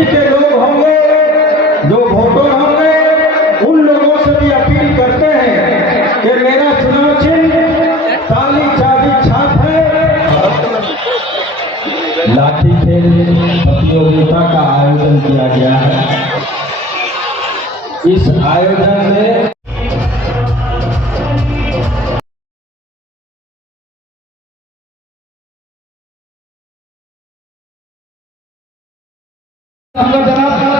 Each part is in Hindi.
पार्टी के लोग होंगे, जो वोटर होंगे, उन लोगों से भी अपील करते हैं कि मेरा चुनाव चिन्ह काली चाबी छाप है। लाठी खेल प्रतियोगिता का आयोजन किया गया है। इस आयोजन में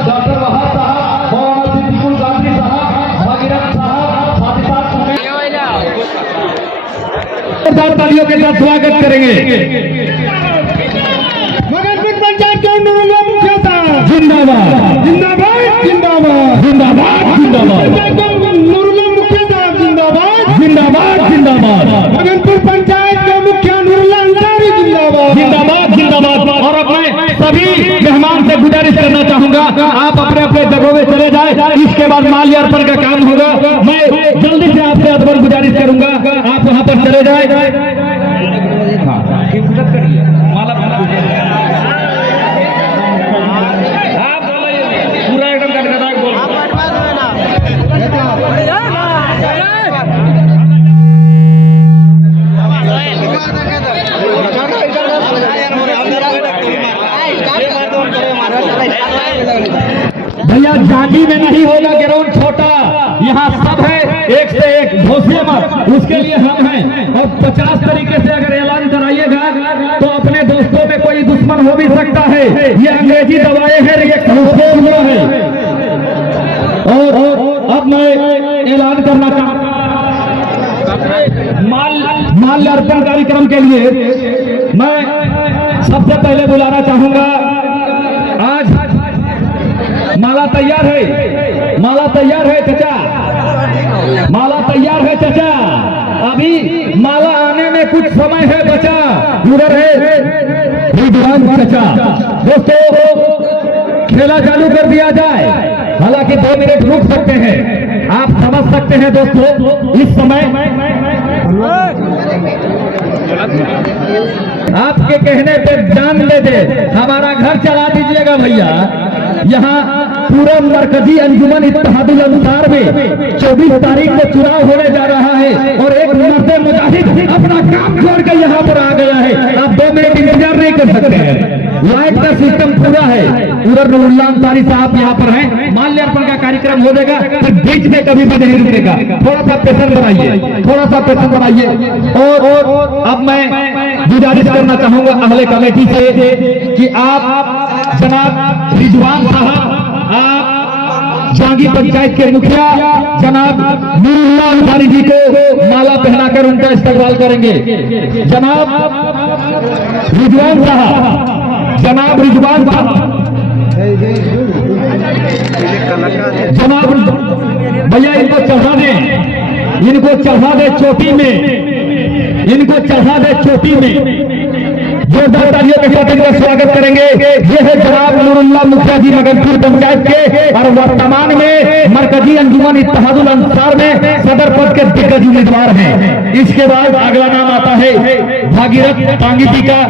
डॉक्टर वहाब साहब, मौलाना सिद्दीकुल गांधी साहब, भागीरथ साहब, तालियों के साथ स्वागत करेंगे। मगरपुर पंचायत के नूरुल्लाह मुखिया साहब जिंदाबाद जिंदाबाद जिंदाबाद जिंदाबाद जिंदाबाद। नूरुल्लाह मुखिया साहब जिंदाबाद जिंदाबाद जिंदाबाद। मगरपुर पंचायत के मुखिया नूरुल्लाह अंसारी जिंदाबाद जिंदाबाद जिंदाबाद। और अब मैं सभी मेहमान से गुजारिश करना चाहूंगा, आप अपने अपने जगहों में चले जाए। इसके बाद माल्यार्पण का काम होगा। मैं जल्दी से आपसे अदबर गुजारिश करूंगा, आप वहां पर चले जाए। पूरा एकदम भैया जांगी में नहीं होगा ग्राउंड छोटा, यहाँ सब है, एक से एक घोषे मत, उसके लिए हम हैं। और 50 तरीके से अगर ऐलान कराइएगा तो अपने दोस्तों में कोई दुश्मन हो भी सकता है। ये अंग्रेजी दवाएं हैं, रिएक्शन है। और अब मैं ऐलान करना चाहता हूँ माल्यार्पण कार्यक्रम के लिए मैं सबसे पहले बुलाना चाहूंगा। आज माला तैयार है, माला तैयार है चाचा, माला तैयार है चाचा। अभी माला आने में कुछ समय है बचा। उधर है विद्वान चाचा। दोस्तों खेला चालू कर दिया जाए, हालांकि 2 मिनट रुक सकते हैं, आप समझ सकते हैं दोस्तों। इस समय आपके कहने पे जान दे दे, हमारा घर चला दीजिएगा भैया। यहाँ पूरा मरकजी अंजुमन इत्तेहादुल अंसार में 24 तारीख को चुनाव होने जा रहा है और एक मर्द मुजाहिद अपना काम छोड़कर यहाँ पर आ गया है। आप 2 मिनट इंतजार नहीं कर सकते हैं, लाइट का सिस्टम पूरा है। उधर नूरुल्लाह अंसारी साहब यहाँ पर हैं। माल्यार्पण का कार्यक्रम हो जाएगा, फिर बीच में कभी भी नहीं रुकेगा। थोड़ा सा पेशेंस बनाइए, थोड़ा सा पेशेंस बनाइए। और अब मैं गुजारिश करना चाहूंगा अहले कमेटी से कि आप जनाब रिजवान साहब, आप जांगी पंचायत के मुखिया जनाब नूरुल्लाह अंसारी जी को माला पहनाकर उनका इस्तकबाल करेंगे। जनाब रिजवान साहब, जनाब रिजवान साहब, जनाब भैया इनको चढ़ा दें, इनको चढ़ा दे चोटी में, इनको चढ़ा दे चोटी में। जोरदार तालियों के साथ इनका स्वागत करेंगे। ये है जनाब नूरुल्लाह मुखिया जी मगरपुर पंचायत के, और वर्तमान में मरकजी अंजुमन इत्तेहादुल अंसार में सदर पद के दिग्गज उम्मीदवार हैं। इसके बाद अगला नाम आता है भागीरथ टांगी जी का,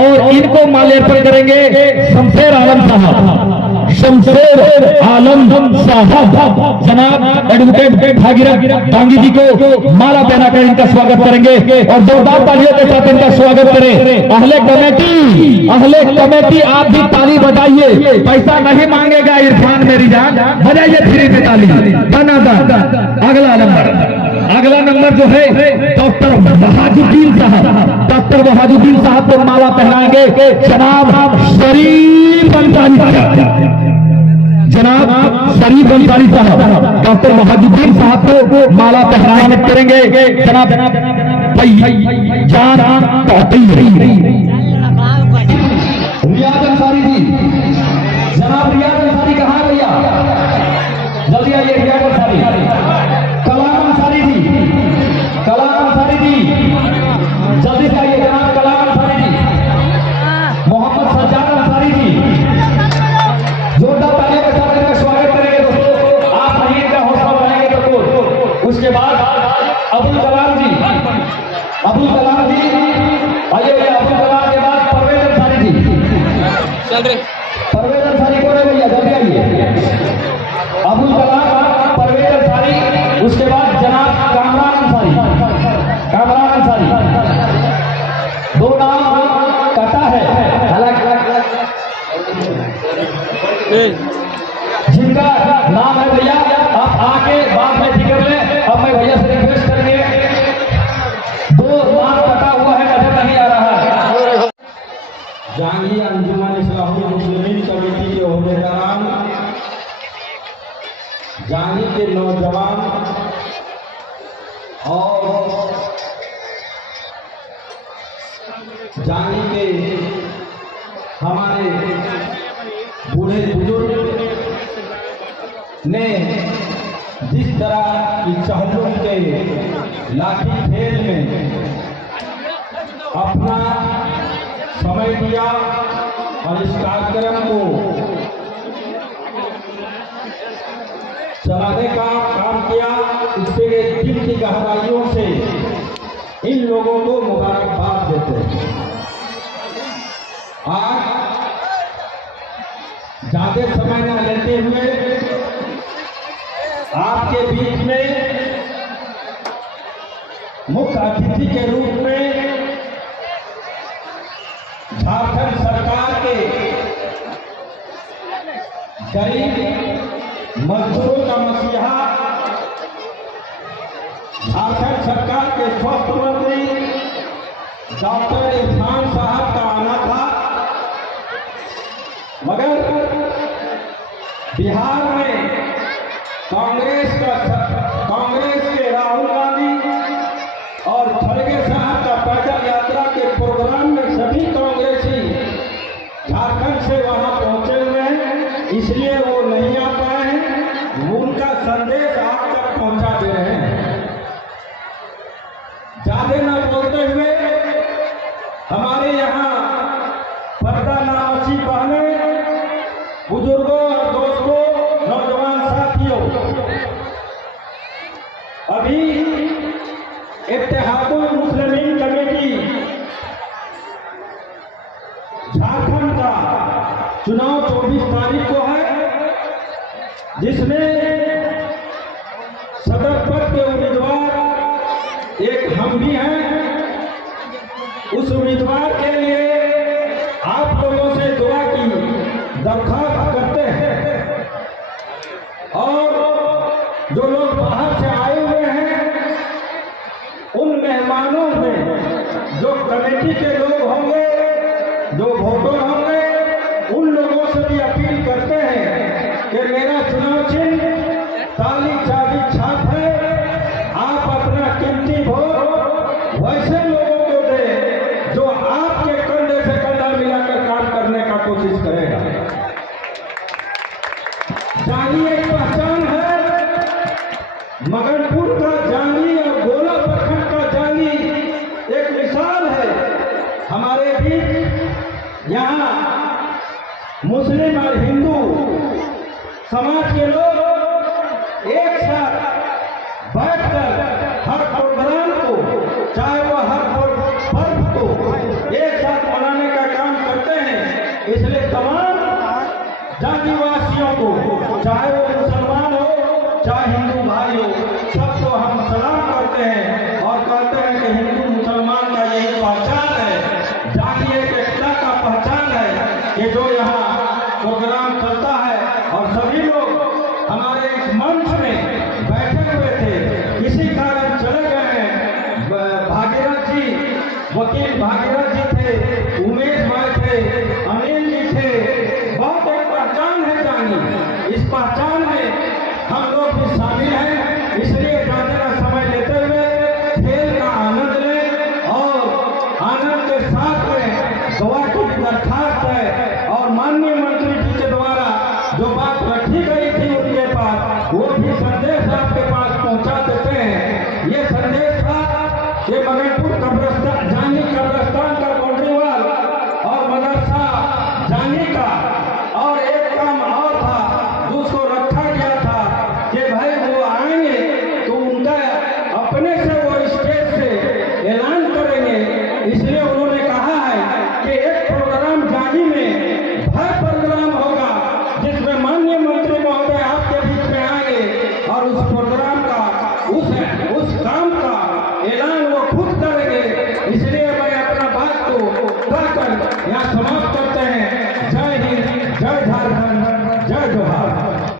और इनको माल्यार्पण करेंगे शमशेर आलम साहब, शमशेर आलम साहब। जनाब एडवोकेट भागीरथ टांगी जी को माला पहनाकर इनका स्वागत करेंगे और जोरदार तालियों के साथ इनका स्वागत करें। अहले कमेटी आप भी ताली बजाइए, पैसा नहीं मांगेगा इरफान मेरी जान, बजाइए फ्री में ताली। अगला नंबर जो है डॉक्टर वहाजुद्दीन साहब, डॉक्टर वहाजुद्दीन साहब को माला पहनाएंगे जनाब शरीफ अंसारी साहब, जनाब शरीफ अंसारी साहब डॉक्टर वहाजुद्दीन साहब को माला पहनाने करेंगे। जनाब रियाज अंसारी जी, जनाब रियाज अंसारी कहाँ है भैया, जल्दी आइए। रियाज अंसारी, कलाम अंसारी जी, कलाम अंसारी जी जल्दी से आइए। जनाब कलाम अंसारी जी, मोहम्मद सज्जाद अंसारी जी, जोरदार तालियों के साथ इनका स्वागत करेंगे दोस्तों। आप नहीं का हौसला बढ़ाएंगे तो उसके बाद अब्दुल कलाम जी, अब्दुल कलाम जी आइए भैया। अब्दुल कलाम के बाद परवेज अंसारी जी, परवेज अंसारी को भैया जिनका नाम है भैया, आप आके बाद में जिक्र लें। अब मैं भैया से रिक्वेस्ट करके, दो मार्ग कटा हुआ है, नजर नहीं आ रहा है। जांगी अंजुमन इस्लामी मुस्लिमीन कमेटी के ओहदेदारान, जांगी के नौजवान और जांगी के हमारे बूढ़े बुजुर्ग ने जिस तरह की चहलुम के लाठी खेल में अपना समय दिया और इस कार्यक्रम को चलाने का काम किया, इससे दिल की गहराइयों से इन लोगों को मुबारकबाद देते हैं। आज ज्यादा समय न लेते हुए आपके बीच में मुख्य अतिथि के रूप में झारखंड सरकार के गरीब मजदूरों का मसीहा, झारखंड सरकार के स्वास्थ्य मंत्री डॉक्टर इरफान साहब का आना था, मगर बिहार में कांग्रेस के राहुल गांधी और खड़गे साहब का पैदल यात्रा के प्रोग्राम में सभी कांग्रेसी झारखंड से वहां पहुंचे हुए हैं, इसलिए वो नहीं आ पाए हैं। उनका संदेश आप तक पहुंचा दे रहे हैं। ज्यादा न बोलते हुए हमारे यहाँ पर्दा नामसी बहने, बुजुर्गों और दोस्तों, नौजवान साथियों, अभी इत्तेहादुल मुस्लिमीन कमेटी झारखंड का चुनाव 24 तारीख को है, जिसमें सदर पद के उम्मीदवार एक हम भी हैं। उस उम्मीदवार के लिए आप लोगों से दुआ की दरख्वास्त करते हैं और जो लोग बाहर से आए हुए हैं उन मेहमानों में जो कमेटी के लोग होंगे, जो वोटर होंगे, उन लोगों से भी अपील करते हैं कि मेरा चुनाव चिन्ह ताली चाबी छाप है, आप अपना कीमती वोट वैसे लोगों को दें जो आपके कंधे से कंधा मिलाकर काम करने का कोशिश करेगा। जांगी एक पहचान है, मगनपुर का जांगी और गोला प्रखंड का जांगी एक मिसाल है। हमारे बीच यहाँ मुस्लिम और हिंदू समाज के लोग एक साथ बैठकर हर प्रोग्राम को, चाहे वो हर पर्व को एक साथ मनाने का काम करते हैं। इसलिए तमाम जातिवासियों को, चाहे वो मुसलमान हो चाहे हिंदू भाई हो, सबको हम सलाम करते हैं और कहते हैं कि हिंदू मुसलमान का यही पहचान है, जाति एक एकता का पहचान है कि जो यहाँ प्रोग्राम चलता है और सभी लोग हमारे इस मंच में बैठे हुए थे, किसी कारण चले गए हैं। भागीरथ जी, वकील भागीरथ जी थे, उमेश भाई थे, अनिल जी थे। बहुत एक पहचान है जांगी, इस पहचान में हम लोग भी शामिल हैं। इसलिए ज्यादा समय लेते हुए खेल का आनंद लें और आनंद के साथ में दुआ की दरखास्त है और माननीय मंत्री जी के द्वारा जो बात रखी गई थी उनके पास, वो भी संदेश आपके पास पहुंचा देते हैं। ये संदेश था कि मगनपुर कब्रिस्तान, जांगी कब्रिस्तान का बाउंड्री वाल और मदरसा जांगी का, और एक काम और था जिसको रखा गया था कि भाई वो आएंगे तो उनका अपने से वो स्टेज से ऐलान करेंगे। इसलिए उन्होंने कहा है कि एक प्रोग्राम जांगी में भव्य प्रोग्राम होगा, जिसमें माननीय मंत्री महोदय आपके बीच में आएंगे और उस प्रोग्राम का, उस काम का